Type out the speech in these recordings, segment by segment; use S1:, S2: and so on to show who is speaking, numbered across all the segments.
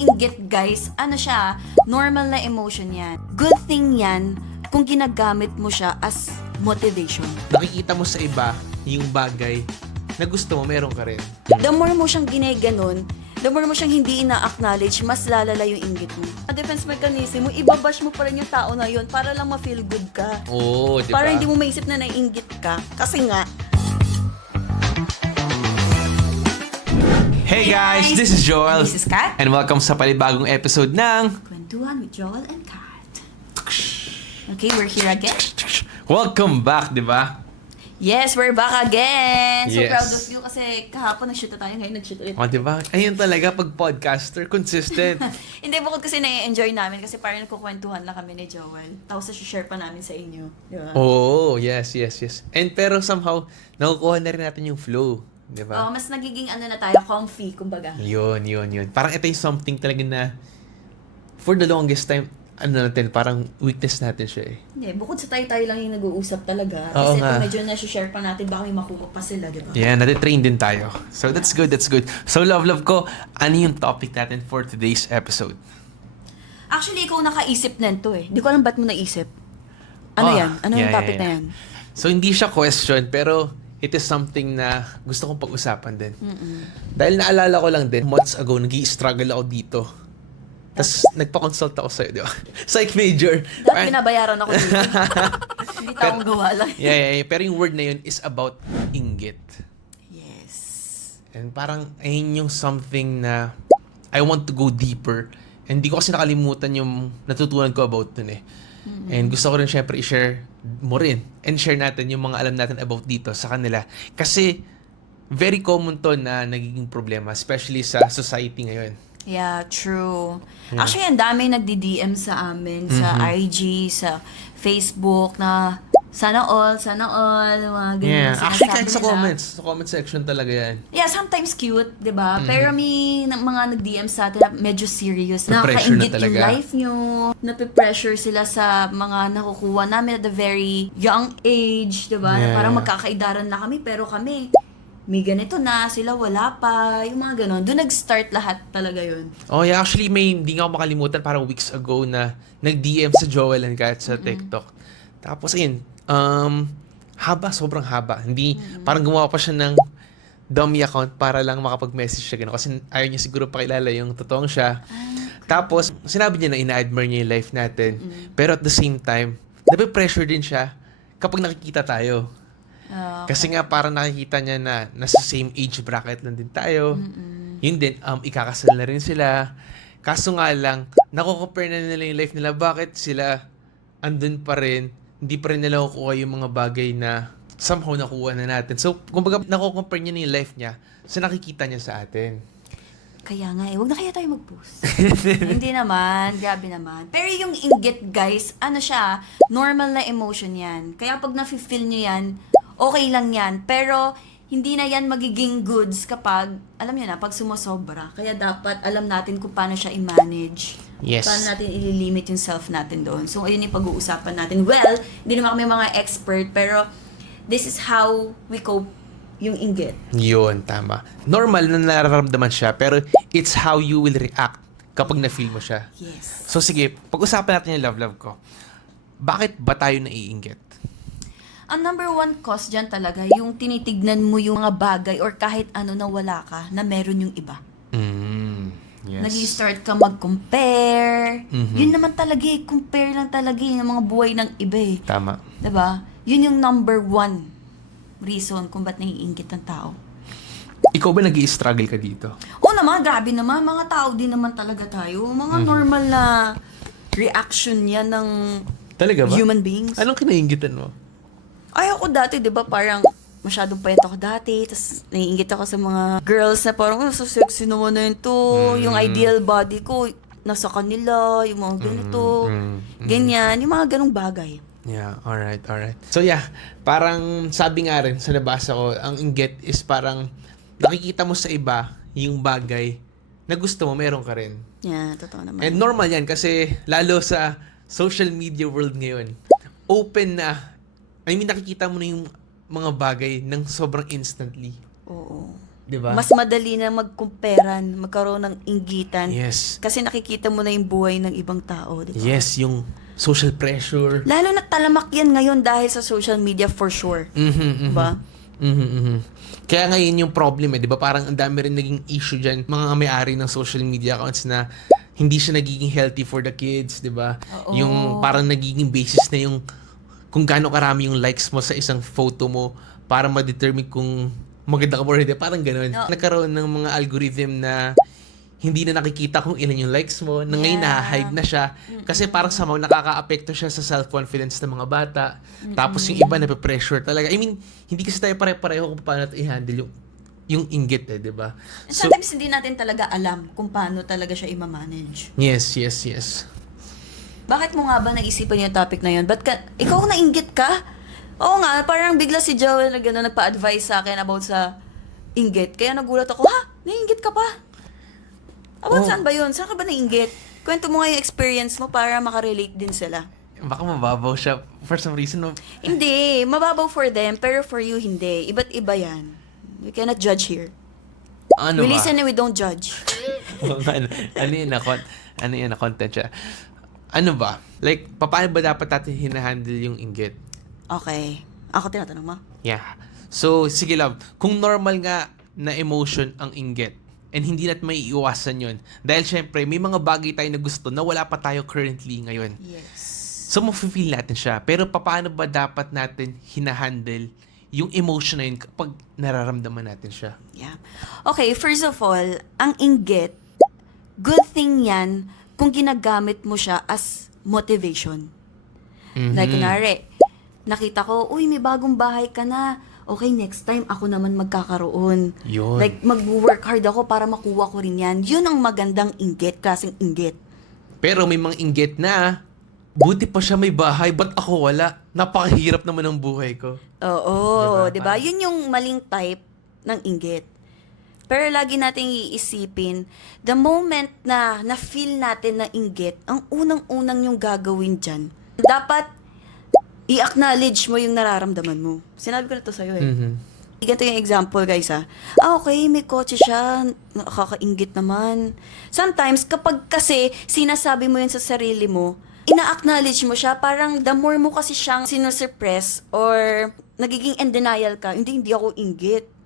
S1: inggit, guys, ano siya, normal na emotion yan. Good thing yan kung ginagamit mo siya as motivation.
S2: Nakikita mo sa iba yung bagay na gusto mo, meron ka rin.
S1: The more mo siyang ginaganon, the more mo siyang hindi ina-acknowledge, mas lalala yung inggit mo. A defense mechanism mo, ibabash mo pa rin yung tao na yun para lang ma-feel good ka.
S2: Oo, di ba?
S1: Para hindi mo maisip na naiinggit ka. Kasi nga,
S2: Hey guys, this is Joel.
S1: This is Kat.
S2: And welcome sa panibagong episode ng
S1: Kwentuhan with Joel and Kat. Okay, we're here again.
S2: Welcome back, di ba?
S1: Yes, we're back again! So
S2: Yes.
S1: proud of you kasi kahapon nag-shoot na tayo, ngayon nag-shoot ulit.
S2: O, di ba? Ayun talaga, pag podcaster, consistent.
S1: Hindi, bukod kasi na-enjoy namin kasi parang nagkukwentuhan lang kami ni Joel. Tapos share pa namin sa inyo. Di ba?
S2: Oo, yes, yes, yes. And pero somehow, nakukuha na rin natin yung flow. Di ba?
S1: Oh, mas nagiging ano na tayo, comfy, kumbaga.
S2: Yun, yun, yun. Parang ito yung something talaga na for the longest time, ano natin, parang weakness natin siya eh.
S1: Hindi, bukod sa tayo-tayo lang yung nag-uusap talaga.
S2: Oo
S1: Kasi
S2: nga.
S1: kung medyo na-share pa natin, baka may makuha pa sila, di ba?
S2: Yeah, natitrain din tayo. So that's good, that's good. So love, love ko, ano yung topic natin for today's episode?
S1: Actually, ikaw nakaisip nento eh. Di ko alam ba't mo naisip. Ano
S2: Ah,
S1: yan? Ano yung
S2: yeah,
S1: topic
S2: yeah,
S1: na
S2: yeah.
S1: yan?
S2: So hindi siya question, pero it is something na gusto kong pag-usapan din. Dahil naalala ko lang din, months ago, nag struggle ako dito. Tapos nagpa-consult ako sa'yo, di ba? Psych major. Parang-
S1: binabayaran ako dito. Hindi taong gawa lang.
S2: yeah, yeah, yeah. Pero yung word na yun is about inggit.
S1: Yes.
S2: And parang ayun yung something na I want to go deeper. And hindi ko kasi nakalimutan yung natutunan ko about dun eh. And gusto ko rin syempre i-share mo rin. And share natin yung mga alam natin about dito sa kanila. Kasi very common to na nagiging problema, especially sa society ngayon.
S1: Yeah, true.
S2: Yeah.
S1: Actually, ang dami nagdi-DM sa amin, sa
S2: Mhm.
S1: IG, sa Facebook, na sana all, sana all, mga ganyan.
S2: Yeah, actually kahit sa
S1: nila.
S2: comments, sa comment section talaga yan.
S1: Yeah, sometimes cute, di ba?
S2: Mhm.
S1: Pero may na- mga nag-DM sa atin na medyo serious.
S2: Na-pressure na
S1: Nakakaingit yung life nyo. Nape-pressure sila sa mga nakukuha namin at the very young age, di ba?
S2: Yeah,
S1: na parang magkakaidaran na kami, pero kami, may ganito na, sila wala pa, yung mga ganon. Doon nag-start lahat talaga yun.
S2: Oh yeah, actually may hindi nga ako makalimutan parang weeks ago na nag-DM sa Joel and Kat sa TikTok. Tapos ayun, um, haba, sobrang haba. Hindi, parang gumawa pa siya ng dummy account para lang makapag-message siya gano'n. Kasi ayaw niya siguro pakilala yung totoong siya. Tapos, sinabi niya na ina-admire niya yung life natin. Pero at the same time, nape-pressure din siya kapag nakikita tayo.
S1: Ah,
S2: Kasi nga parang nakikita niya na nasa same age bracket lang din tayo. Yun din, um, ikakasal na rin sila. Kaso nga lang, nakukompare na nila yung life nila. Bakit sila andun pa rin, hindi pa rin nila kukuha yung mga bagay na somehow nakuha na natin. So, kumbaga, nakukompare niya na yung life niya sa nakikita niya sa atin.
S1: Kaya nga eh, wag na kaya tayo mag-post. Hindi naman, grabe naman. Pero yung inggit guys, ano siya, normal na emotion yan. Kaya pag nafe-feel nyo yan, okay lang yan. Pero hindi na yan magiging goods kapag, alam niyo na, pag sumosobra. Kaya dapat alam natin kung paano siya i-manage.
S2: Yes.
S1: Paano natin i-limit yung self natin doon. So, ayun yung pag-uusapan natin. Well, hindi naman kami mga expert, pero this is how we cope yung inggit.
S2: Yun, tama. Normal na nararamdaman siya, pero it's how you will react kapag na-feel mo siya.
S1: Yes.
S2: So sige, pag-usapan natin yung love-love ko. Bakit ba tayo naiinggit?
S1: Ang number one cause dyan talaga, yung tinitignan mo yung mga bagay or kahit ano na wala ka, na meron yung iba.
S2: Mm, yes.
S1: Nag-start ka mag-compare.
S2: Mhm.
S1: Yun naman talaga eh, compare lang talaga eh, ng mga buhay ng iba eh.
S2: Tama.
S1: 'Di ba? Yun yung number one reason kung ba't naiingit ang tao.
S2: Ikaw ba nag struggle ka dito?
S1: Oo naman, grabe naman. Mga tao din naman talaga tayo. Mga
S2: Mhm.
S1: normal na reaction yan ng
S2: Talaga ba?
S1: human beings.
S2: Anong kinainggitan mo?
S1: Ay, ako dati, di ba, parang masyadong payat ako dati. Tapos, naiingit ako sa mga girls na parang, oh, so sexy naman na yun to. Yung
S2: Mm.
S1: ideal body ko, nasa kanila. Yung mga ganito.
S2: Mm, mm, mm.
S1: Ganyan. Yung mga ganong bagay.
S2: Yeah, alright, alright. So yeah, parang sabi nga rin sa nabasa ko, ang inggit is parang nakikita mo sa iba yung bagay na gusto mo, meron ka rin.
S1: Yeah, totoo naman.
S2: And normal yan kasi lalo sa social media world ngayon, open na, I mean nakikita mo na yung mga bagay ng sobrang instantly.
S1: Oo.
S2: Diba?
S1: Mas madali na magkumperan, magkaroon ng inggitan.
S2: Yes.
S1: Kasi nakikita mo na yung buhay ng ibang tao, di ba?
S2: Yes, yung social pressure.
S1: Lalo na talamak yan ngayon dahil sa social media for sure.
S2: Mhm, mhm.
S1: Di ba?
S2: Mhm, mhm. Kaya ngayon yung problem eh, di ba? Parang ang dami rin naging issue dyan. Mga may-ari ng social media accounts na hindi siya nagiging healthy for the kids, di ba? Yung parang nagiging basis na yung kung gaano karami yung likes mo sa isang photo mo para ma-determine kung maganda ka or hindi. Parang ganun.
S1: Oo.
S2: Nagkaroon ng mga algorithm na hindi na nakikita kung ilan yung likes mo, na ngayon
S1: Yeah.
S2: na-hide na siya. Kasi parang sa mga nakaka-apekto siya sa self-confidence ng mga bata. Tapos yung iba nape-pressure talaga. I mean, hindi kasi tayo pare-pareho kung paano natin i-handle yung yung inggit eh, di ba? So,
S1: sometimes hindi natin talaga alam kung paano talaga siya i-manage.
S2: yes, yes, yes.
S1: Bakit mo nga ba naisipan yung topic na yun? Ba't ka, ikaw nainggit ka? Oo nga, parang bigla si Joel na gano'n nagpa-advise sa akin about sa inggit. Kaya nagulat ako, ha? Nainggit ka pa? About
S2: Oh.
S1: saan ba yun? Saan ka ba nainggit? Kwento mo nga yung experience mo para makarelate din sila.
S2: Baka mababaw siya for some reason. No?
S1: Hindi, mababaw for them, pero for you, hindi. Iba't iba yan. We cannot judge here.
S2: Ano
S1: we
S2: ba?
S1: listen and we don't judge.
S2: ano, ano yun na, ano yun na content siya? Ano ba? Like, paano ba dapat natin hinahandle yung inggit?
S1: Okay. Ako tinatanong mo?
S2: Yeah. So, sige love, kung normal nga na emotion ang inggit, and hindi natin may iwasan yun, dahil syempre, may mga bagay tayo na gusto na wala pa tayo currently ngayon.
S1: Yes.
S2: So, mafe-feel natin siya. Pero paano ba dapat natin hinahandle yung emotion na yun kapag nararamdaman natin siya?
S1: Yeah. Okay, first of all, ang inggit, good thing yan kung ginagamit mo siya as motivation.
S2: Mhm.
S1: Like, kunwari, nakita ko, uy, may bagong bahay ka na. Okay, next time, ako naman magkakaroon.
S2: Yun.
S1: Like, mag-work hard ako para makuha ko rin yan. Yun ang magandang inggit, klaseng inggit.
S2: Pero may mga inggit na, buti pa siya may bahay, ba't ako wala? Napakahirap naman ng buhay ko.
S1: Oo,
S2: Diba?
S1: 'di ba? Yun yung maling type ng inggit. Pero lagi nating iisipin, the moment na na-feel natin na inggit, ang unang-unang yung gagawin dyan, dapat i-acknowledge mo yung nararamdaman mo. Sinabi ko na to sa'yo eh.
S2: Mhm.
S1: Ganito yung example, guys, ha. Ah, okay, may kotse siya, nakakaingit naman. Sometimes, kapag kasi sinasabi mo yun sa sarili mo, ina-acknowledge mo siya, parang the more mo kasi siyang sinusuppress or nagiging in denial ka, hindi, hindi ako inggit.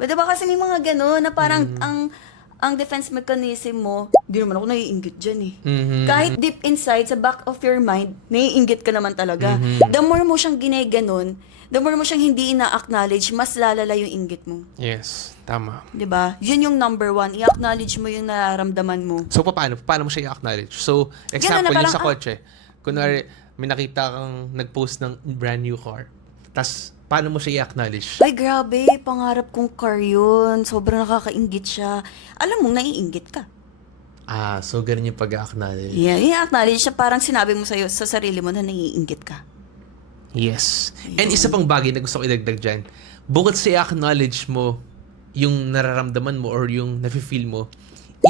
S1: Ba, diba kasi may mga gano'n na parang ang ang defense mechanism mo, hindi naman ako naiinggit dyan eh.
S2: Mhm.
S1: Kahit deep inside, sa back of your mind, naiinggit ka naman talaga.
S2: Mhm.
S1: The more mo siyang ginaganon, the more mo siyang hindi ina-acknowledge, mas lalala yung inggit mo.
S2: Yes, tama.
S1: 'Di ba? Yun yung number one. I-acknowledge mo yung nararamdaman mo.
S2: So, paano? Paano mo siya i-acknowledge? So, example,
S1: na,
S2: yung
S1: parang,
S2: sa
S1: ah-
S2: kotse. Kunwari, may nakita kang nag-post ng brand new car. Tapos, paano mo siya i-acknowledge?
S1: Ay, grabe. Pangarap kong car yun. Sobrang nakakaingit siya. Alam mo, naiinggit ka.
S2: Ah, so ganun yung pag-acknowledge.
S1: Yeah, i-acknowledge siya. Parang sinabi mo sa'yo, sa sarili mo na naiinggit ka.
S2: Yes. And isa pang bagay na gusto ko idagdag dyan, bukod sa i-acknowledge mo yung nararamdaman mo or yung nafe-feel mo,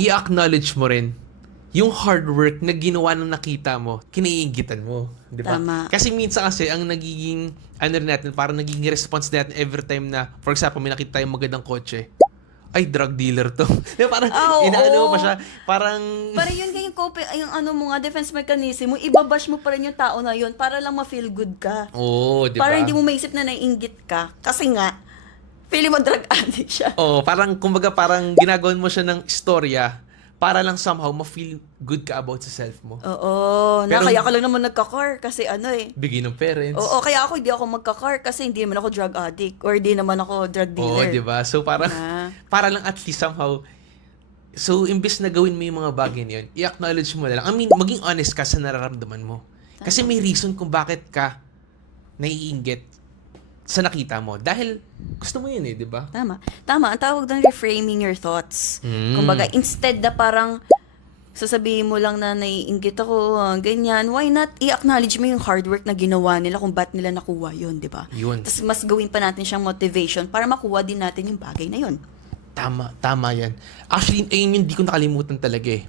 S2: i-acknowledge mo rin yung hard work na ginawa ng nakita mo, kinaiingitan mo. Di ba?
S1: Tama.
S2: Kasi minsan kasi, ang nagiging, ano rin natin, parang nagiging response natin every time na, for example, may nakita tayong magandang kotse, ay, drug dealer to. Di ba? Parang,
S1: oo.
S2: inaano mo pa siya, parang,
S1: Para yun yung copy, yung ano mo nga, defense mechanism mo, ibabash mo pa rin yung tao na yun para lang ma-feel good ka.
S2: oo, di ba?
S1: Para hindi mo maisip na naiinggit ka. Kasi nga, feeling mo drug addict siya.
S2: Oo, parang kumbaga parang ginagawan mo siya ng istorya para lang somehow ma-feel good ka about sa self mo.
S1: Oo,
S2: Pero-
S1: na kaya ka lang naman nagka-car kasi ano eh.
S2: Bigay ng parents.
S1: Oo, kaya ako hindi ako magka-car kasi hindi naman ako drug addict or hindi naman ako drug
S2: Oo,
S1: dealer.
S2: di ba? So parang
S1: Ah.
S2: para lang at least somehow So, imbes na gawin mo yung mga bagay na yun, i-acknowledge mo na lang. I mean, maging honest ka sa nararamdaman mo. Kasi may reason kung bakit ka naiinggit sa nakita mo. Dahil gusto mo yun eh, di ba?
S1: Tama. Tama. Ang tawag doon reframing your thoughts.
S2: Mm.
S1: Kumbaga, instead na parang sasabihin mo lang na naiinggit ako, ah, ganyan, why not i-acknowledge mo yung hard work na ginawa nila kung ba't nila nakuha yun, di ba?
S2: Yun.
S1: Tapos mas gawin pa natin siyang motivation para makuha din natin yung bagay na yun.
S2: Tama, tama yan. Actually, ayun yung di ko nakalimutan talaga eh.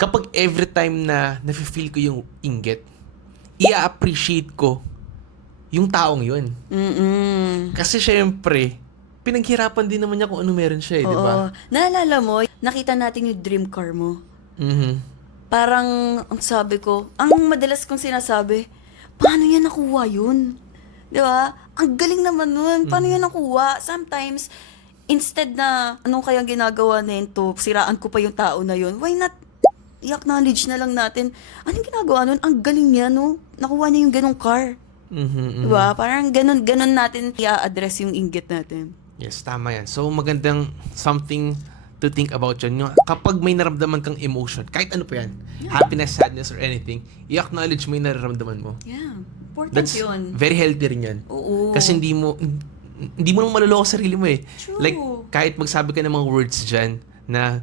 S2: Kapag every time na nafe-feel ko yung inggit, i-appreciate ko yung taong yun.
S1: Mm-mm.
S2: Kasi syempre, pinaghirapan din naman niya kung ano meron siya eh, di ba?
S1: Naalala mo, nakita natin yung dream car mo.
S2: Mhm.
S1: Parang, ang sabi ko, ang madalas kong sinasabi, paano yan nakuha yun? Di ba? Ang galing naman nun. Paano yan nakuha? Sometimes, instead na, anong kayang ginagawa nito, siraan ko pa yung tao na yun, why not i-acknowledge na lang natin, anong ginagawa nun? Ang galing niya, no? Nakuha niya yung ganong car.
S2: Mhm, mhm.
S1: Di ba? Parang ganun, ganun natin i-address yung inggit natin.
S2: Yes, tama yan. So, magandang something to think about yun. Yung, kapag may naramdaman kang emotion, kahit ano pa yan, happiness, sadness, or anything, i-acknowledge mo yung nararamdaman mo.
S1: Yeah. Important
S2: That's
S1: yun.
S2: very healthy rin yan.
S1: Oo.
S2: Kasi hindi mo, hindi mo naman maluloko sa sarili mo eh.
S1: True.
S2: Like, kahit magsabi ka ng mga words dyan na,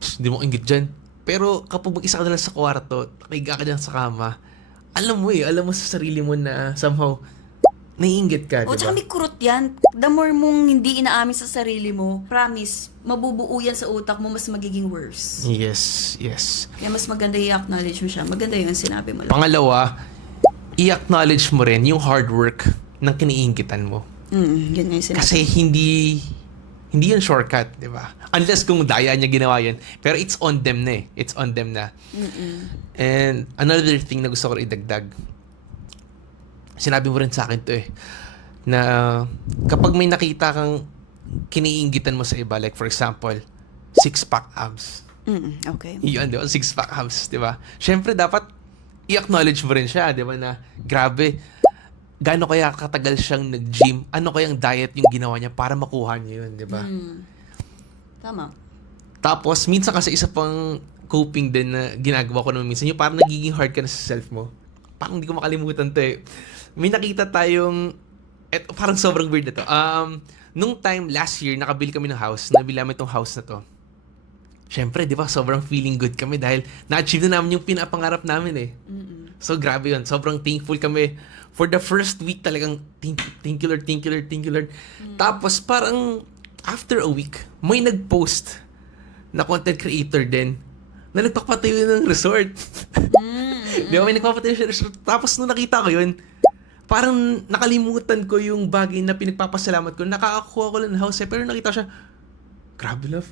S2: "Psst, hindi mo ingit dyan. Pero kapag mag-isa ka na lang sa kwarto, nakiga ka dyan sa kama, alam mo eh, alam mo sa sarili mo na somehow, naiingit ka,
S1: O, tsaka may kurot yan. The more mong hindi inaamin sa sarili mo, promise, mabubuo yan sa utak mo, mas magiging worse.
S2: Yes, yes.
S1: Kaya mas maganda i-acknowledge mo siya. Maganda yun, sinabi mo lang.
S2: Pangalawa, i-acknowledge mo rin yung hard work ng kiniinggitan mo.
S1: Mm, yun nga yung sinabi.
S2: Kasi hindi hindi yun shortcut, di ba? Unless kung daya niya ginawa yun. Pero it's on them na eh. It's on them na.
S1: Mm-mm.
S2: And another thing na gusto ko rin idagdag, sinabi mo rin sa akin to eh, na kapag may nakita kang kiniinggitan mo sa iba, like for example, six-pack abs.
S1: Mm, okay.
S2: Yun, di ba? Six-pack abs, di ba? Siyempre, dapat i-acknowledge mo rin siya, di ba? Na, grabe, gaano kaya katagal siyang nag-gym? Ano kayang diet yung ginawa niya para makuha niya yun, di ba?
S1: Mm. Tama.
S2: Tapos, minsan kasi isa pang coping din na ginagawa ko naman minsan, yung parang nagiging hard ka na sa self mo. Parang hindi ko makalimutan to eh. May nakita tayong, et, parang sobrang weird na to. Um, nung time last year, nakabili kami ng house, nabili namin itong house na to. Siyempre, di ba, sobrang feeling good kami dahil na-achieve na namin yung pinapangarap namin eh.
S1: Mm-mm.
S2: So, grabe yun. Sobrang thankful kami. For the first week talagang thank, thank you Lord, thank you Lord, thank you Lord. Tapos parang after a week, may nag-post na content creator din na nagpapatayo ng resort. Di ba? May nagpapatayo ng resort. Tapos nung nakita ko yun, parang nakalimutan ko yung bagay na pinagpapasalamat ko. Nakakakuha ko lang ng house eh. Pero nakita ko siya, grabe love.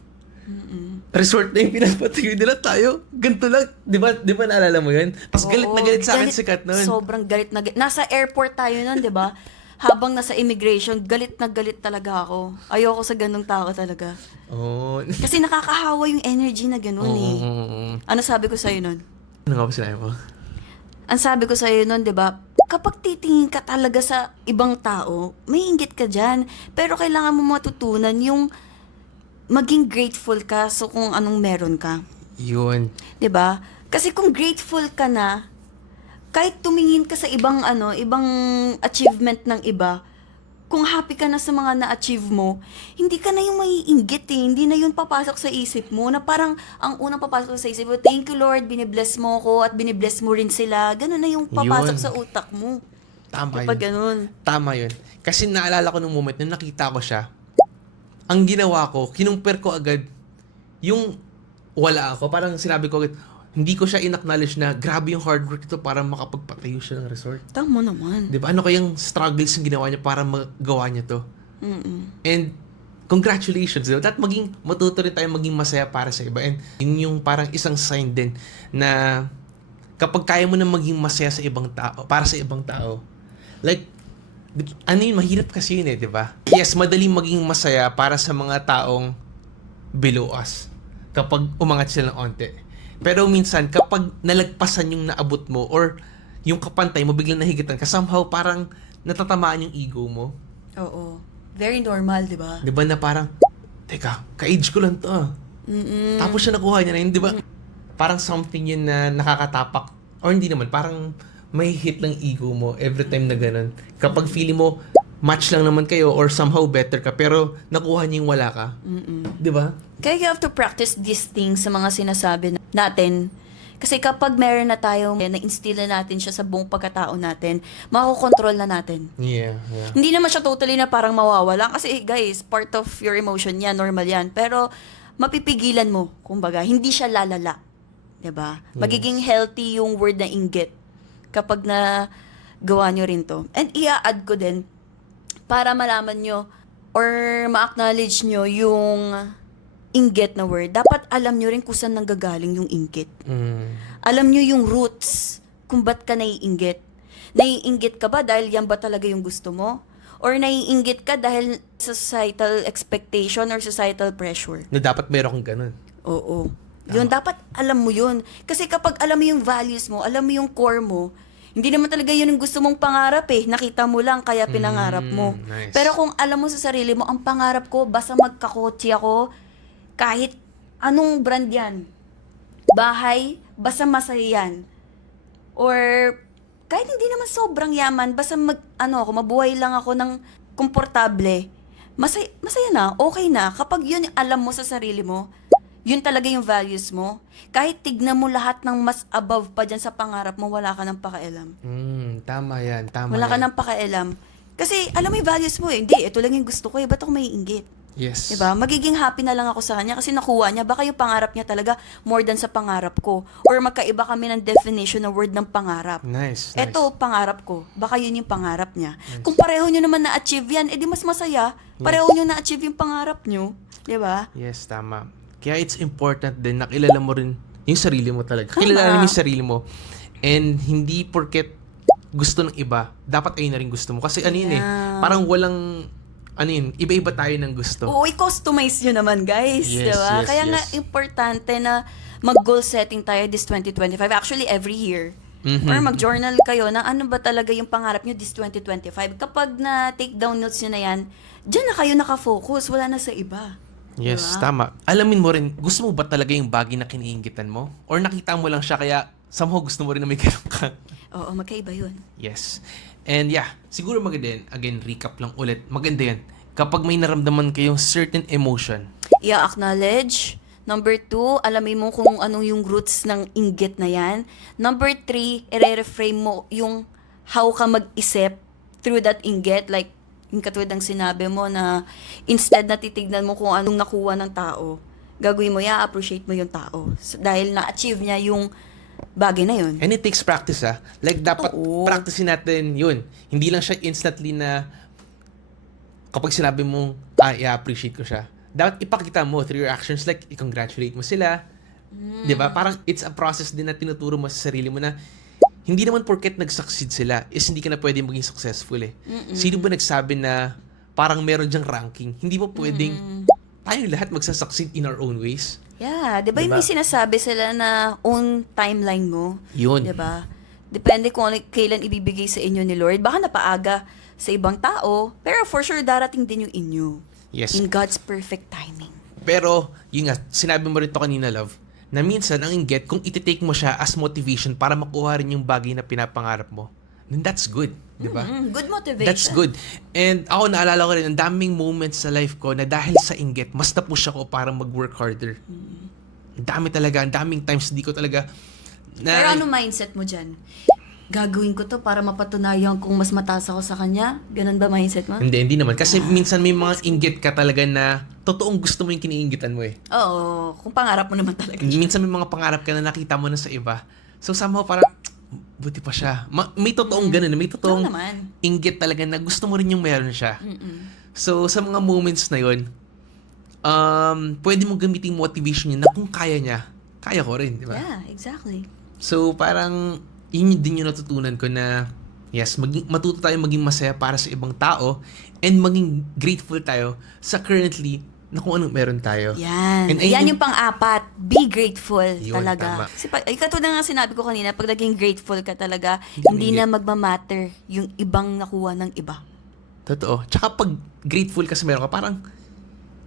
S2: Resort na yung pinapatayo nila tayo. Ganito lang. Di ba, di ba naalala mo yun? Tapos galit na galit sa akin si Kat noon.
S1: Sobrang galit na galit. Nasa airport tayo nun, di ba? Habang nasa immigration, galit na galit talaga ako. Ayoko sa ganung tao talaga.
S2: Oo.
S1: Kasi nakakahawa yung energy na ganun eh.
S2: Oo.
S1: Ano sabi ko sa'yo nun?
S2: Ano nga ba sinabi mo?
S1: Ang sabi ko sa'yo nun, di ba? Kapag titingin ka talaga sa ibang tao, may inggit ka dyan. Pero kailangan mo matutunan yung maging grateful ka sa kung anong meron ka.
S2: Yun.
S1: 'Di ba? Kasi kung grateful ka na, kahit tumingin ka sa ibang ano, ibang achievement ng iba, kung happy ka na sa mga na-achieve mo, hindi ka na yung maiinggit eh. Hindi na yun papasok sa isip mo na parang ang unang papasok sa isip mo, thank you Lord, binibless mo ko at binibless mo rin sila. Ganun na yung papasok
S2: Yun.
S1: sa utak mo.
S2: Tama
S1: Kapag
S2: yun.
S1: ganun.
S2: Tama yun. Kasi naalala ko nung moment nung nakita ko siya, ang ginawa ko, kinumpir ko agad yung wala ako. Parang sinabi ko agad, hindi ko siya in-acknowledge na grabe yung hard work ito para makapagpatayo siya ng resort.
S1: Tama naman.
S2: Di ba? Ano kayang struggles yung ginawa niya para magawa niya to?
S1: Mm-mm.
S2: And congratulations. Diba? That maging, matuto rin tayo maging masaya para sa iba. And yun yung parang isang sign din na kapag kaya mo na maging masaya sa ibang tao, para sa ibang tao, like, ano yun, mahirap kasi yun eh, di ba? Yes, madaling maging masaya para sa mga taong below us kapag umangat sila ng onte. Pero minsan, kapag nalagpasan yung naabot mo or yung kapantay mo, biglang nahigitan ka, somehow parang natatamaan yung ego mo.
S1: Oo. Very normal, di ba?
S2: Di ba na parang, teka, ka-age ko lang to ah.
S1: Mm-mm.
S2: Tapos siya nakuha niya na yun, di ba? Parang something yun na nakakatapak. Or hindi naman, parang may hit ng ego mo every time na ganun. Kapag feeling mo, match lang naman kayo or somehow better ka, pero nakuha niya yung wala ka.
S1: Mm-mm.
S2: Di ba?
S1: Kaya you have to practice these things sa mga sinasabi na- natin. Kasi kapag meron na tayo, na-instill na natin siya sa buong pagkatao natin, makokontrol na natin.
S2: Yeah, yeah.
S1: Hindi naman siya totally na parang mawawala. Kasi guys, part of your emotion yan, normal yan. Pero mapipigilan mo, kumbaga, hindi siya lalala. 'Di ba? Magiging healthy yung word na inggit kapag na gawa nyo rin to. And ia-add ko din, para malaman nyo, or ma-acknowledge nyo yung inggit na word, dapat alam nyo rin kung saan nanggagaling yung inggit.
S2: Mm.
S1: Alam nyo yung roots kung ba't ka naiinggit. Naiinggit ka ba dahil yan ba talaga yung gusto mo? Or naiinggit ka dahil societal expectation or societal pressure?
S2: Na dapat meron kang ganun.
S1: Oo. Yun, dapat alam mo yun. Kasi kapag alam mo yung values mo, alam mo yung core mo, hindi naman talaga yun yung gusto mong pangarap eh. Nakita mo lang, kaya pinangarap mo.
S2: Mm, nice.
S1: Pero kung alam mo sa sarili mo, ang pangarap ko, basta magkakotse ako, kahit anong brand yan, bahay, basta masaya yan. Or kahit hindi naman sobrang yaman, basta mag, ano ako, mabuhay lang ako ng komportable, masaya, masaya na, okay na. Kapag yun alam mo sa sarili mo, yun talaga yung values mo. Kahit tignan mo lahat ng mas above pa dyan sa pangarap mo, wala ka ng pakialam.
S2: Mm, tama yan, tama
S1: Wala ka
S2: yan.
S1: ng pakialam. Kasi alam mo yung values mo eh. Hindi, ito lang yung gusto ko eh. Ba't ako may inggit?
S2: Yes.
S1: Diba? Magiging happy na lang ako sa kanya kasi nakuha niya. Baka yung pangarap niya talaga more than sa pangarap ko. Or magkaiba kami ng definition ng word ng pangarap.
S2: Nice, nice.
S1: Eto, pangarap ko. Baka yun yung pangarap niya. Kung pareho nyo naman na-achieve yan, edi mas masaya. Pareho nyo na-achieve yung pangarap nyo. Diba?
S2: Yes, tama. Kaya it's important din na kilala mo rin yung sarili mo talaga. Kilala mo yung sarili mo. And hindi porket gusto ng iba, dapat ayun na rin gusto mo. Kasi ano yun eh, parang walang, ano yun, iba-iba tayo ng gusto.
S1: Oo, i-customize nyo naman, guys.
S2: Yes,
S1: diba?
S2: yes,
S1: Kaya nga,
S2: yes.
S1: importante na mag-goal setting tayo this 2025. Actually, every year.
S2: Mhm.
S1: Or mag-journal kayo na ano ba talaga yung pangarap nyo this 2025. Kapag na-take down notes nyo na yan, dyan na kayo nakafocus. Wala na sa iba.
S2: Yes,
S1: Diba?
S2: tama. Alamin mo rin, gusto mo ba talaga yung bagay na kiniingitan mo? Or nakita mo lang siya kaya somehow gusto mo rin na may ganun ka?
S1: Oo, magkaiba yun.
S2: Yes. And yeah, siguro maganda yan. Again, recap lang ulit. Maganda yan. Kapag may naramdaman kayong certain emotion,
S1: I-acknowledge. Number two, alamin mo kung anong yung roots ng inggit na yan. Number three, i-reframe mo yung how ka mag-isip through that inggit. Like, yung katulad ng sinabi mo na instead na titignan mo kung anong nakuha ng tao, gagawin mo, i-appreciate mo yung tao. So, dahil na-achieve niya yung bagay na yun.
S2: And it takes practice ah. Like dapat
S1: Oo.
S2: practicein natin yun. Hindi lang siya instantly na kapag sinabi mo, ah, i-appreciate ko siya. Dapat ipakita mo through your actions like i-congratulate mo sila. 'Di ba? Parang it's a process din na tinuturo mo sa sarili mo na hindi naman porket nag-succeed sila is hindi ka na pwede maging successful eh. Sino ba nagsabi na parang meron diyang ranking? Hindi mo pwedeng tayong lahat magsasucceed in our own ways.
S1: Yeah, 'di ba yung
S2: Diba?
S1: may sinasabi sila na own timeline mo?
S2: Yun.
S1: 'Di ba? Depende kung ano, kailan ibibigay sa inyo ni Lord. Baka napaaga sa ibang tao, pero for sure darating din yung inyo.
S2: Yes.
S1: In God's perfect timing.
S2: Pero, yun nga, sinabi mo rin to kanina, love, na minsan ang inggit, kung ititake mo siya as motivation para makuha rin yung bagay na pinapangarap mo, then that's good. Di ba?
S1: Mm, good motivation.
S2: That's good. And ako, naalala ko rin, ang daming moments sa life ko na dahil sa inggit, mas na-push ako para mag-work harder. Ang dami talaga, ang daming times hindi ko talaga na...
S1: Pero ano mindset mo dyan? Gagawin ko to para mapatunayan kung mas mataas ako sa kanya? Ganun ba mindset mo?
S2: Hindi, hindi naman. Kasi minsan may mga inggit ka talaga na totoong gusto mo yung kiniinggitan mo eh.
S1: Oo, kung pangarap mo naman talaga.
S2: Minsan may mga pangarap ka na nakita mo na sa iba. So somehow parang, buti pa siya. Ma- may totoong ganun, may
S1: Oo
S2: totoong inggit talaga na gusto mo rin yung meron siya.
S1: Mm-mm.
S2: So sa mga moments na yon um, pwede mo gamitin motivation niya na kung kaya niya, kaya ko rin, di ba?
S1: Yeah, exactly.
S2: So parang, yun din yung natutunan ko na, yes, maging, matuto tayo maging masaya para sa ibang tao and maging grateful tayo sa currently na kung anong meron tayo.
S1: Yan.
S2: And
S1: Yan
S2: yung-
S1: yung pang-apat. Be grateful
S2: Yun,
S1: talaga.
S2: tama.
S1: Kasi pag, ay, katulad nga sinabi ko kanina, pag naging grateful ka talaga,
S2: Hindi
S1: hindi na magmamatter yung ibang nakuha ng iba.
S2: Totoo. Tsaka pag grateful ka sa meron ka, parang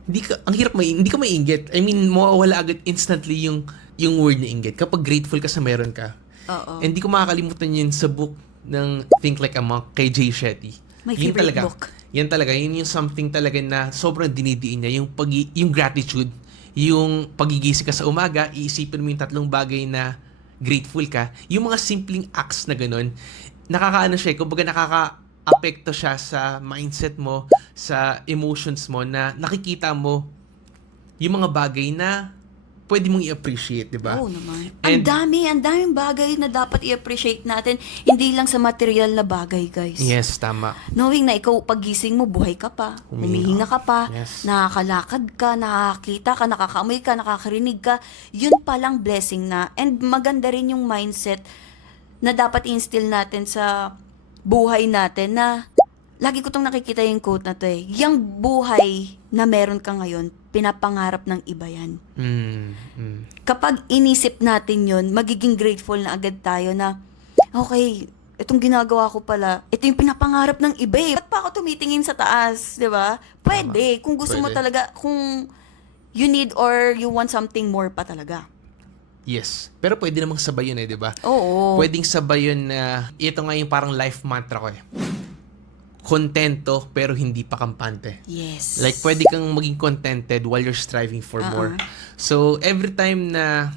S2: hindi ka, ang hirap may, hindi ka maiinggit. I mean, mawawala agad instantly yung, yung word na inggit kapag grateful ka sa meron ka.
S1: Oo.
S2: And di ko makakalimutan yun sa book ng Think Like a Monk kay Jay Shetty.
S1: My
S2: Yun
S1: favorite
S2: talaga,
S1: book.
S2: Yan talaga, yun yung something talaga na sobrang dinidiin niya, yung, pag, yung gratitude, yung pagigising ka sa umaga, iisipin mo yung tatlong bagay na grateful ka, yung mga simpleng acts na ganun, nakakaano siya, eh, kumbaga nakaka-apekto siya sa mindset mo, sa emotions mo, na nakikita mo yung mga bagay na pwede mong i-appreciate, di ba?
S1: Oo naman. Ang dami, ang daming bagay na dapat i-appreciate natin. Hindi lang sa material na bagay, guys.
S2: Yes, tama.
S1: Knowing na ikaw, pagising mo, buhay ka pa,
S2: Humihinga.
S1: ka pa,
S2: Yes.
S1: nakakalakad ka, nakakita ka, nakakaamoy ka, nakakarinig ka, yun palang blessing na. And maganda rin yung mindset na dapat instill natin sa buhay natin na lagi ko tong nakikita yung quote na to eh. Yung buhay na meron ka ngayon, pinapangarap ng iba yan
S2: Mm, mm.
S1: kapag inisip natin yon magiging grateful na agad tayo na, okay, itong ginagawa ko pala, ito yung pinapangarap ng iba eh. Ba't pa ako tumitingin sa taas, di ba? Pwede, kung gusto mo
S2: Pwede.
S1: talaga, kung you need or you want something more pa talaga.
S2: Yes. Pero pwede namang sabay yun eh, di ba?
S1: Oo.
S2: Pwedeng sabay yun na, ito nga yung parang life mantra ko eh. Kontento pero hindi pa kampante.
S1: Yes.
S2: Like, pwede kang maging contented while you're striving for
S1: Ah,
S2: more. So, every time na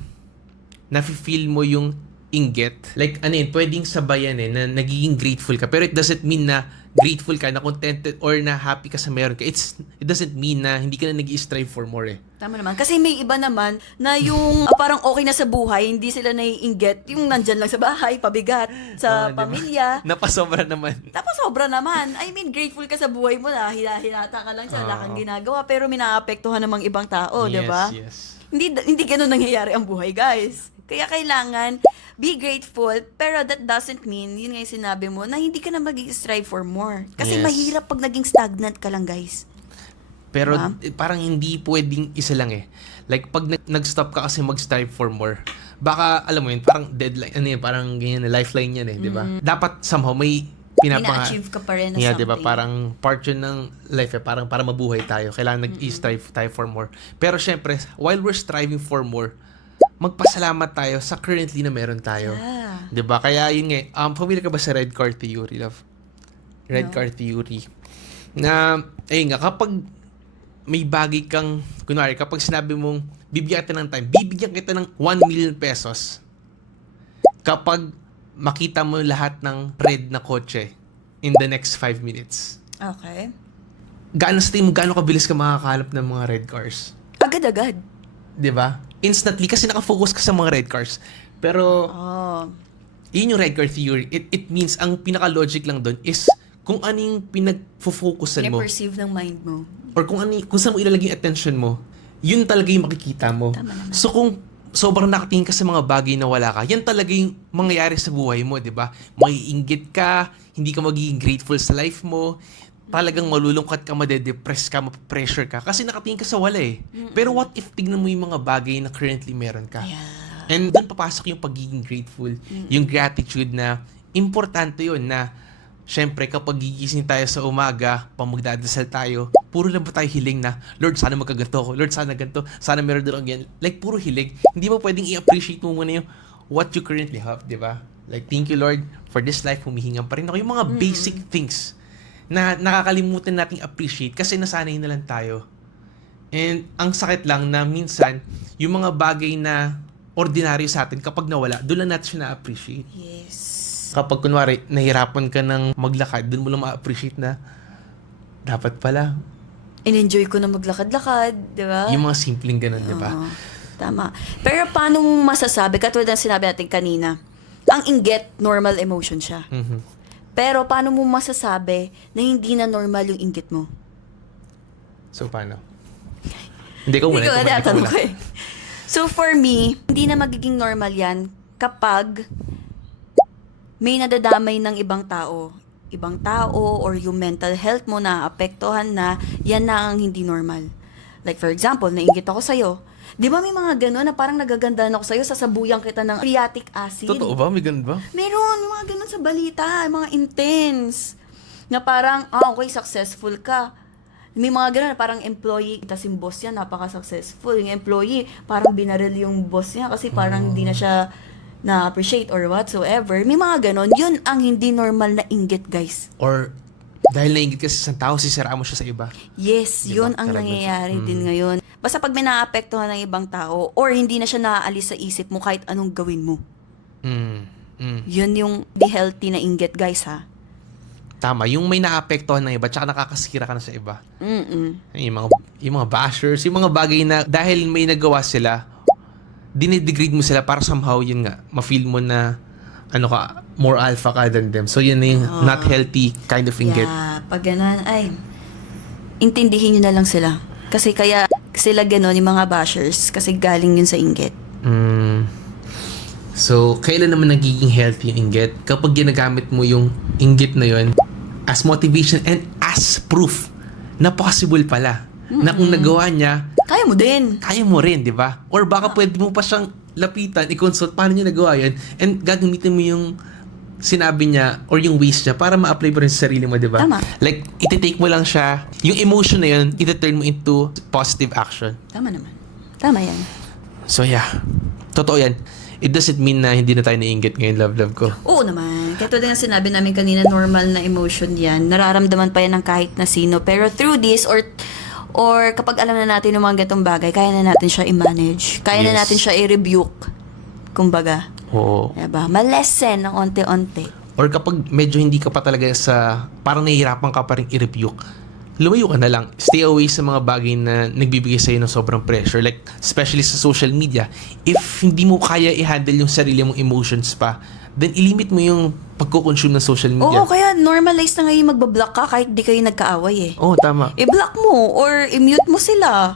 S2: nafe-feel mo yung inggit, like, ano yun, pwedeng sabayan eh, na nagiging grateful ka. Pero it doesn't mean na grateful ka, na contented, or na happy ka sa meron ka. It's, it doesn't mean na hindi ka na nag-strive for more eh.
S1: Tama naman. Kasi may iba naman na yung ah, parang okay na sa buhay, hindi sila naiinggit, yung nandyan lang sa bahay, pabigat sa
S2: Oo, di ba?
S1: pamilya.
S2: Napasobra naman.
S1: Tapos sobra naman. I mean, grateful ka sa buhay mo na hila-hilata ka lang sa wala kang
S2: Oo.
S1: ginagawa pero minaapektuhan namang ibang tao, di
S2: yes,
S1: ba?
S2: yes.
S1: Hindi hindi ganun nangyayari ang buhay, guys. Kaya kailangan be grateful pero that doesn't mean yun nga yung sinabi mo na hindi ka na mag-strive for more. Kasi
S2: Yes.
S1: mahirap pag naging stagnant ka lang, guys.
S2: Pero
S1: Diba?
S2: eh, parang hindi pwedeng isa lang eh. Like pag nag- nag-stop ka kasi mag-strive for more, baka alam mo yun, parang deadline, ano yun, parang ganyan, lifeline yan eh, di ba? Dapat somehow may pinapanga...
S1: Ina-achieve ka pa rin na
S2: Yeah,
S1: something.
S2: 'di ba? Parang part 'yun ng life eh, parang para mabuhay tayo. Kailangan nag-strive tayo for more. Pero syempre, while we're striving for more, magpasalamat tayo sa currently na meron tayo.
S1: Yeah.
S2: 'Di ba? Kaya yun nga, um familiar ka ba sa red car theory, love? Red
S1: No.
S2: car theory. Na ayun nga kapag may bagay kang kunwari kapag sinabi mong bibigyan kita ng time, bibigyan kita ng 1 million pesos. Kapag makita mo lahat ng red na kotse in the next 5 minutes.
S1: Okay.
S2: Gaano sa tingin mo, gaano kabilis ka makakakalap ng mga red cars?
S1: Agad-agad.
S2: 'Di ba? Instantly kasi nakafocus ka sa mga red cars. Pero
S1: Oh.
S2: yun yung red car theory. It, it means, ang pinaka-logic lang doon is kung ano yung pinag-focusan mo
S1: perceive ng mind mo.
S2: or kung, ano, kung saan mo ilalagay yung attention mo, yun talaga yung makikita mo.
S1: Tama naman.
S2: So kung sobrang nakatingin ka sa mga bagay na wala ka, yan talaga yung mangyayari sa buhay mo, di ba? Maiinggit ka, hindi ka magiging grateful sa life mo, talagang malulungkot ka, madedepress ka, mapressure ka, kasi nakatingin ka sa wala eh. Pero what if tignan mo yung mga bagay na currently meron ka?
S1: Yeah.
S2: And doon papasok yung pagiging grateful, yung gratitude na importante yun na syempre kapag gigising tayo sa umaga, pag magdadasal tayo, puro lang ba tayo hiling na, Lord, sana magkaganto ako, Lord, sana ganito, sana meron din yan. Like, puro hiling. Hindi ba pwedeng i-appreciate mo muna yung what you currently have, di ba? Like, thank you, Lord, for this life, humihinga pa rin ako. Yung mga basic things na nakakalimutan nating appreciate kasi nasanay na lang tayo. And ang sakit lang na minsan, yung mga bagay na ordinaryo sa atin, kapag nawala, doon lang natin siya na-appreciate.
S1: Yes.
S2: Kapag kunwari, nahirapan ka ng maglakad, doon mo lang ma-appreciate na dapat pala.
S1: In-enjoy ko na maglakad-lakad, di ba?
S2: Yung mga simpleng ganun, di ba?
S1: Oo. Tama. Pero paano mo masasabi, katulad ng sinabi natin kanina, ang inggit, normal emotion siya.
S2: Mhm.
S1: Pero paano mo masasabi na hindi na normal yung inggit mo?
S2: So, paano? Hindi ko muna.
S1: Hindi ko
S2: muna, muna.
S1: ko eh. So for me, hindi na magiging normal yan kapag may nadadamay ng ibang tao. Ibang tao or yung mental health mo na apektuhan na yan na ang hindi normal. Like for example, nainggit ako sa'yo. Di ba may mga gano'n na parang nagagandaan ako sa'yo, sasabuyan kita ng phreatic acid?
S2: Totoo ba? May ganun ba?
S1: Meron, may mga ganun sa balita, mga intense. Na parang, ah, okay, successful ka. May mga ganun na parang employee, tapos yung boss niya, napaka-successful. Yung employee, parang binaril yung boss niya kasi parang hindi na siya na-appreciate or whatsoever. May mga ganun. Yun ang hindi normal na inggit, guys.
S2: Or, dahil nainggit ka sa isang tao, sisiraan mo siya sa iba.
S1: Yes,
S2: Di ba?
S1: yun ang
S2: Talaga.
S1: nangyayari din
S2: Mm.
S1: ngayon. Basta pag may naapektuhan ng ibang tao or hindi na siya naaalis sa isip mo kahit anong gawin mo.
S2: Mm. Mm.
S1: Yun yung di healthy na inggit, guys, ha?
S2: Tama. Yung may naapektuhan ng iba, tsaka nakakasira ka na sa iba.
S1: Mm-mm.
S2: Yung mga, yung mga bashers, yung mga bagay na dahil may nagawa sila, dinidegrade mo sila para somehow yun nga, ma-feel mo na ano ka, more alpha ka than them. So yun na yung not healthy kind of inggit.
S1: Yeah, pag ganun, ay, intindihin nyo na lang sila. Kasi kaya sila ganon yung mga bashers kasi galing yun sa inggit.
S2: Mm. So, kailan naman nagiging healthy yung inggit? Kapag ginagamit mo yung inggit na yun as motivation and as proof na possible pala. Na kung nagawa niya,
S1: Kaya mo din.
S2: kaya mo rin, di ba? Or baka pwede mo pa siyang lapitan, i-consult paano niya nagawa yun, and gagamitin mo yung sinabi niya or yung ways niya para ma-apply mo rin sa sarili mo, di ba?
S1: Tama.
S2: Like, iti-take mo lang siya, yung emotion na yun, iti-turn mo into positive action.
S1: Tama naman. Tama yan.
S2: So yeah, totoo yan. It doesn't mean na hindi na tayo naiingit ngayon, love-love ko.
S1: Oo naman. Kaya tulad nga sinabi namin kanina, normal na emotion yan. Nararamdaman pa yan ng kahit na sino. Pero through this, or or kapag alam na natin yung mga gatong bagay, kaya na natin siya i-manage. Kaya na
S2: Yes.
S1: natin siya i-rebuke. Kumbaga.
S2: Oo.
S1: Diba? Malesen ng onte-onte.
S2: Or kapag medyo hindi ka pa talaga sa, parang nahihirapan ka pa rin i-rebuke, lumayo ka na lang. Stay away sa mga bagay na nagbibigay sa'yo ng sobrang pressure. Like, especially sa social media. If hindi mo kaya i-handle yung sarili mong emotions pa, then ilimit mo yung pagko-consume ng social media.
S1: Oo, kaya normalize na ngayon magbablock ka kahit di kayo nagkaaway eh.
S2: Oo, tama.
S1: I-block mo or i-mute mo sila.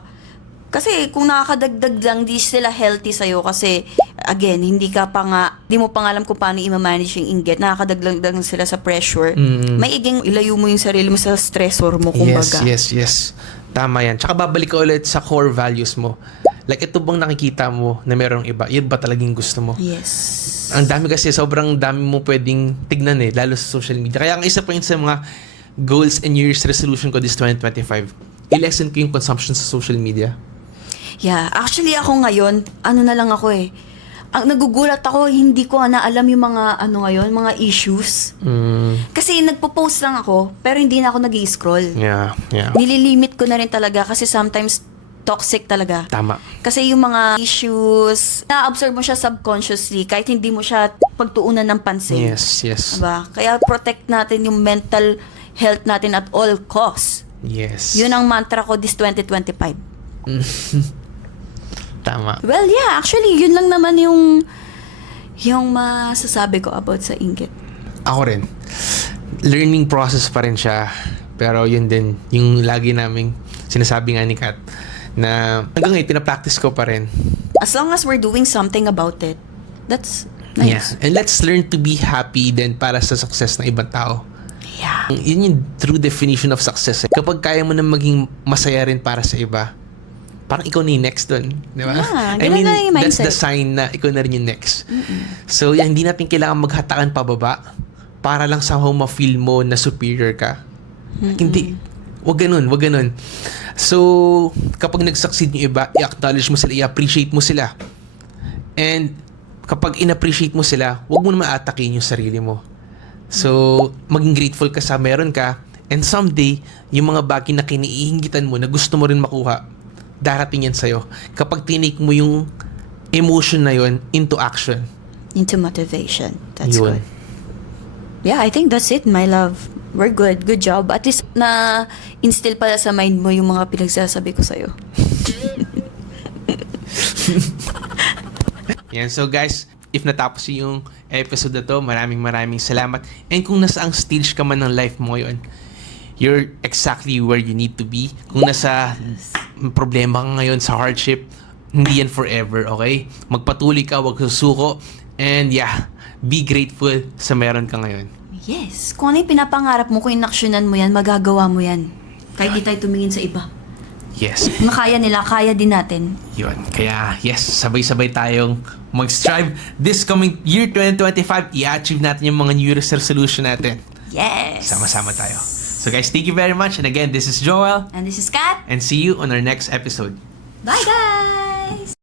S1: Kasi kung nakakadagdag lang, di sila healthy sa'yo kasi, again, hindi ka pa nga, di mo pa nga alam kung paano i-manage yung inggit. Nakakadagdag lang sila sa pressure.
S2: Mm.
S1: Maiging ilayo mo yung sarili mo sa stressor mo,
S2: Yes,
S1: kumbaga.
S2: yes, yes. Tama yan. Tsaka babalik ka ulit sa core values mo. Like, ito bang nakikita mo na merong iba? Yan ba talagang gusto mo?
S1: Yes.
S2: Ang dami kasi, sobrang dami mo pwedeng tignan eh, lalo sa social media. Kaya ang isa pa yun sa mga goals and New Year's resolution ko this 2025, i-lessen ko yung consumption sa social media.
S1: Yeah, actually ako ngayon, ano na lang ako eh. Ang nagugulat ako, hindi ko na alam yung mga ano ngayon, mga issues.
S2: Mm,
S1: Kasi nagpo-post lang ako, pero hindi na ako nag scroll
S2: yeah, yeah.
S1: Nililimit ko na rin talaga kasi sometimes toxic talaga.
S2: Tama.
S1: Kasi yung mga issues, na-observe mo siya subconsciously kahit hindi mo siya pagtuunan ng pansin.
S2: Yes, yes.
S1: Diba? Kaya protect natin yung mental health natin at all costs.
S2: Yes.
S1: Yun ang mantra ko this 2025.
S2: Tama.
S1: Well, yeah, actually, yun lang naman yung yung masasabi ko about sa inggit.
S2: Ako rin. Learning process pa rin siya. Pero yun din, yung lagi naming sinasabi nga ni Kat, na hanggang ngayon, pinapractice ko pa rin.
S1: As long as we're doing something about it, that's
S2: Yeah.
S1: nice.
S2: And let's learn to be happy din para sa success ng ibang tao.
S1: Yeah.
S2: Yun yung true definition of success. eh. Kapag kaya mo na maging masaya rin para sa iba, parang ikaw na yung next dun. Di ba?
S1: Yeah,
S2: I mean, that's the sign na ikaw na rin yung next. So, yan, hindi natin kailangan maghatakan pababa para lang somehow ma-feel mo na superior ka. Hindi. Wag ganun, wag ganun. So, kapag nag-succeed yung iba, i-acknowledge mo sila, i-appreciate mo sila. And kapag in-appreciate mo sila, wag mo naman atakin yung sarili mo. So, maging grateful ka sa meron ka. And someday, yung mga bagay na kiniihingitan mo na gusto mo rin makuha, darating yan sa'yo. Kapag tinik mo yung emotion na yon into action.
S1: Into motivation. That's
S2: Yun.
S1: good. Yeah, I think that's it, my love. We're good. Good job. At least na instill pala sa mind mo yung mga pinagsasabi ko sa'yo.
S2: Yan. So guys, if natapos yung episode na to, maraming maraming salamat. And kung nasa ang stage ka man ng life mo ngayon, you're exactly where you need to be. Kung nasa problema ka ngayon sa hardship, hindi yan forever, okay? Magpatuloy ka, wag susuko. And yeah, be grateful sa meron ka ngayon.
S1: Yes. Kung ano yung pinapangarap mo, kung inaksyonan mo yan, magagawa mo yan. Kahit di tayo tumingin sa iba.
S2: Yes.
S1: Kung kaya nila, kaya din natin.
S2: Yun. Kaya, yes, sabay-sabay tayong mag-strive. This coming year 2025, i-achieve natin yung mga New Year's resolution natin.
S1: Yes!
S2: Sama-sama tayo. So guys, thank you very much. And again, this is Joel.
S1: And this is Kat.
S2: And see you on our next episode.
S1: Bye, guys!